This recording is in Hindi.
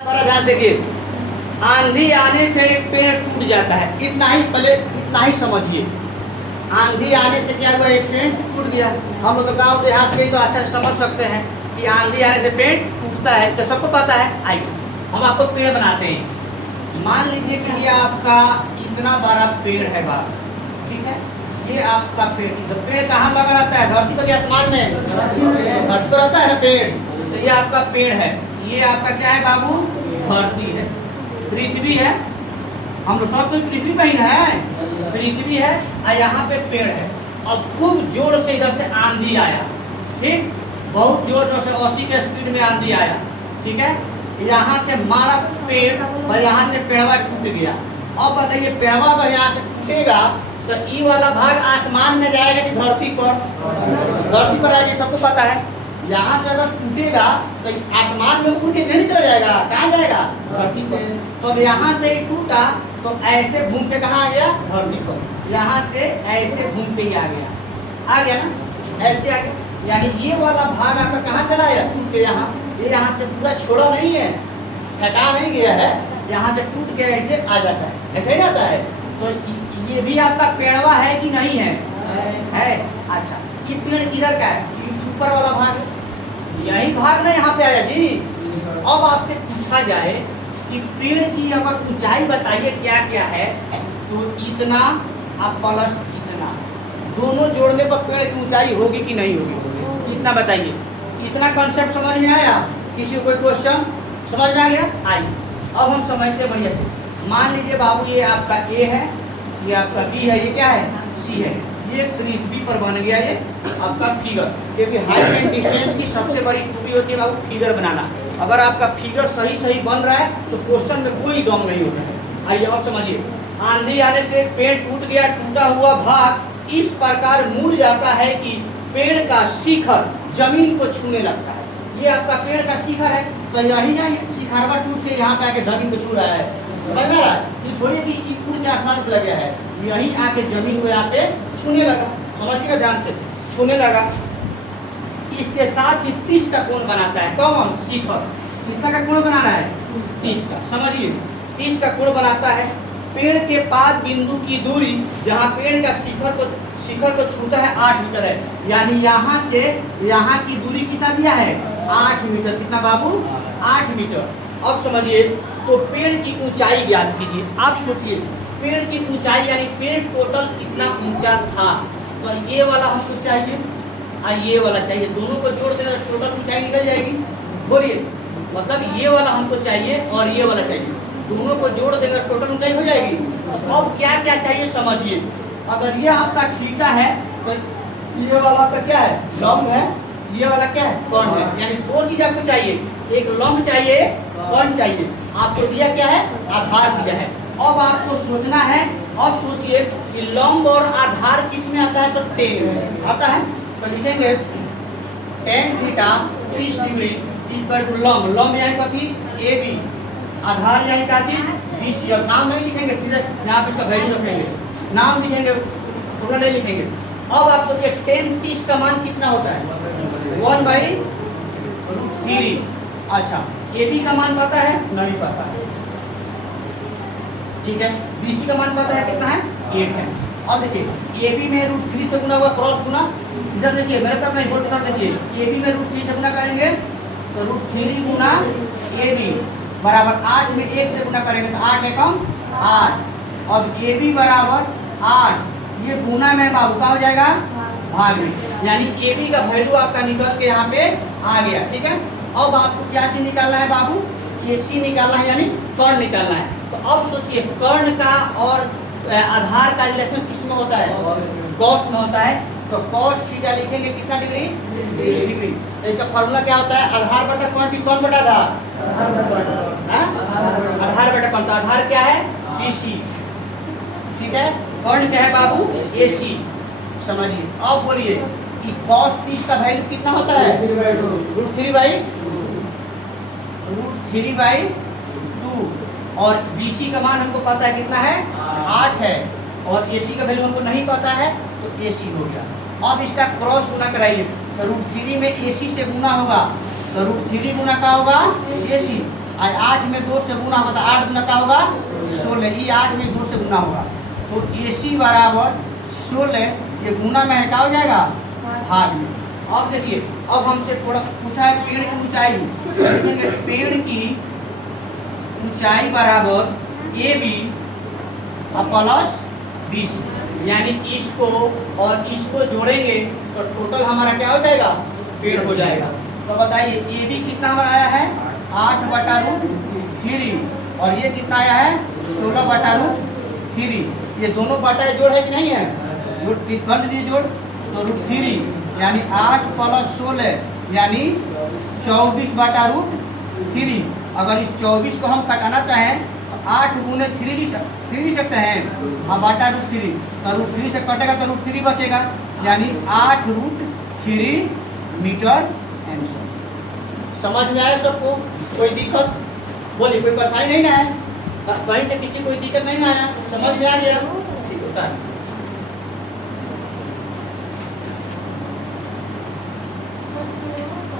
बड़ा ध्यान देखिए, आंधी आने से एक पेड़ टूट जाता है, इतना ही पहले इतना ही समझिए। आंधी आने से क्या हुआ, एक पेड़ टूट गया। हम लोग तो गाँव देहात के तो अच्छा से समझ सकते हैं कि आंधी आने से पेड़ टूटता है, तो सबको पता है। आइए हम आपको पेड़ बनाते हैं। मान लीजिए कि ये आपका इतना बड़ा पेड़ है बाप, ठीक है। ये आपका पेड़, तो पेड़ कहाँ लगा रहता है? धरती पर, आसमान में धरती पर रहता है पेड़। तो ये आपका पेड़ है, ये आपका क्या है बाबू? धरती है, पृथ्वी है। हम लोग सब तो पृथ्वी पर ही है, पृथ्वी है और यहाँ पे पेड़ है। और खूब जोर से इधर से आंधी आया, ठीक, बहुत जोर से 80 के स्पीड में आंधी आया, ठीक है। यहाँ से मारा पेड़ और यहाँ से पेड़वा टूट गया। अब बताइए, पेड़वा अगर यहाँ से टूटेगा तो ई वाला भाग आसमान में जाएगा कि धरती पर? धरती पर आएगी, सबको पता है। यहाँ से अगर टूटेगा तो आसमान में उड़ के नहीं चला जाएगा, कहाँ जाएगा? धरती पर। तो अब यहाँ से टूटा तो ऐसे घूम के कहाँ आ गया? धरती पर। यहाँ से ऐसे घूम के ही आ गया ना, ऐसे आ गया। यानी ये वाला भाग आपका कहाँ चला गया? टूट के यहाँ, ये यहाँ से पूरा छोड़ा नहीं है, हटा नहीं गया है, यहाँ से टूट के ऐसे आ जाता है, ऐसे ही आता है। तो ये भी आपका पेड़वा है कि नहीं है? है। अच्छा, ये पेड़ किधर का है? ऊपर वाला भाग, यही भाग ना यहाँ पे आया जी। अब आपसे पूछा जाए कि पेड़ की अगर ऊंचाई बताइए क्या क्या है, तो इतना अब प्लस इतना, दोनों जोड़ने पर पेड़ की ऊंचाई होगी कि नहीं होगी? इतना बताइए। इतना कॉन्सेप्ट समझ में आया? किसी को कोई क्वेश्चन समझ में आ गया? आइए अब हम समझते बढ़िया से। मान लीजिए बाबू, ये आपका ए है, ये आपका बी है, ये क्या है? सी है। ये पृथ्वी पर बन गया ये आपका फिगर, क्योंकि हाइट एंड डिस्टेंस की सबसे बड़ी खूबी होती है बाबू फिगर बनाना। अगर आपका फिगर सही सही बन रहा है तो क्वेश्चन में कोई गम नहीं होता है। आइए अब समझिए, आंधी आने से पेड़ टूट गया, टूटा हुआ भाग इस प्रकार मुड़ जाता है कि पेड़ का शिखर जमीन को छूने लगता है। ये आपका पेड़ का शिखर है, तो यही ना शिखरवा टूट के यहाँ पे आके जमीन को छू रहा है, समझ में आ रहा है? ये थोड़ी कि उड़ के आसमान पर लग गया है, यहीं आके जमीन को यहाँ पे छूने लगा। समझिएगा ध्यान से, छूने लगा। इसके साथ ही 30 का कोण बनाता है। कौन? शिखर। कितना का कोण बना रहा है? 30 का। समझिए, 30 का कोण बनाता है। पेड़ के पाद बिंदु की दूरी, जहाँ पेड़ का शिखर को छूता है, 8 मीटर है। यानी यहाँ से यहाँ की दूरी कितना दिया है? 8 मीटर। कितना बाबू? 8 मीटर। अब समझिए, तो पेड़ की ऊंचाई ज्ञात कीजिए। आप सोचिए, पेड़ की ऊंचाई यानी पेड़ टोटल कितना ऊंचा था। तो ये वाला हमको चाहिए और ये वाला चाहिए, दोनों को जोड़ देना टोटल ऊंचाई निकल जाएगी। बोलिए, मतलब ये वाला हमको चाहिए और ये वाला चाहिए, दोनों को जोड़ देगा टोटल ऊंचाई हो जाएगी। अब क्या क्या चाहिए समझिए। अगर ये आपका थीटा है तो ये वाला आपका क्या है? लंब है। ये वाला क्या है? कोण है। यानी दो चीज आपको चाहिए, एक लंब चाहिए, कोण चाहिए। आपको दिया क्या है? आधार दिया है। अब आपको सोचना है, अब सोचिए कि लंब और आधार किस में आता है? तो टेन में आता है। तो लिखेंगे tan theta 30 degree equal to लंब। लंब यानी कथी? A B. आधार यानी क्या चीज? B C. और नाम नहीं लिखेंगे, सीधे यहाँ पे इसका वैल्यू रखेंगे, नाम लिखेंगे, पूरा नहीं लिखेंगे। अब आप सोचिए tan 30 का मान कितना होता है? 1/√3। अच्छा, ए बी का मान पता है? नहीं पता है, ठीक है। BC का मान पता है, कितना है? 8 है। अब देखिए, AB में √3 से गुना हुआ, क्रॉस गुना, इधर देखिए, मेरे तरफ नहीं, बोर्ड की तरफ देखिए, AB में √3 से गुना करेंगे तो √3 गुना AB बराबर 8 में 1 से गुना करेंगे तो 8 एकम 8। अब AB बराबर 8, ये गुना में बाबू का हो जाएगा भाग में, यानी AB का वैल्यू आपका निकल के यहाँ पे आ गया, ठीक है। अब आपको क्या चीज निकालना है बाबू? AC निकालना है, यानी कर्ण निकालना है। तो अब सोचिए, कर्ण का और आधार का रिलेशन किसमें होता है? कॉस में होता है। तो कॉस थीटा लिखेंगे कितना डिग्री? 30 डिग्री। तो इसका फॉर्मूला क्या होता है? आधार बटा कौन की कौन बटा आधार? आधार बटा कौन? तो आधार क्या है? BC, ठीक है। कर्ण क्या है बाबू? AC। समझिए, अब बोलिए कि कॉस 30 का वैल्यू कितना होता है? √3/2। और BC का मान हमको पता है, कितना है? 8 है। और AC का वैल्यू हमको नहीं पता है, तो AC हो गया। अब इसका क्रॉस गुना कराइए, तो √3 में AC से गुना होगा, तो √3 गुना का होगा AC। 8 में 2 से गुना होगा तो 8 गुना क्या होगा 16, ये 8 में 2 से गुना होगा तो AC बराबर 16, ये गुना में है क्या हो जाएगा भाग में। अब देखिए अब हमसे थोड़ा पूछा है पेड़ की ऊंचाई, पेड़ की ऊंचाई बराबर AB प्लस BC, यानी इसको और इसको जोड़ेंगे तो टोटल हमारा क्या हो जाएगा पेड़ हो जाएगा। तो बताइए AB कितना हमारा आया है 8/√3 और ये कितना आया है 16/√3, ये दोनों बटा जोड़ है कि नहीं है, जोड़ कर दीजिए जोड़, तो √3 यानी 8 + 16 यानी 24/√3। अगर इस 24 को हम कटाना चाहें तो 8 गुने 3 लिख सकते हैं, अब /√3 तो √3 से कटेगा तो √3 बचेगा, यानी 8√3 मीटर आंसर। समझ में आया सबको? कोई दिक्कत बोलिए, कोई परेशानी नहीं ना है, कहीं से किसी कोई दिक्कत नहीं ना आया, समझ में आ गया? ठीक होता है।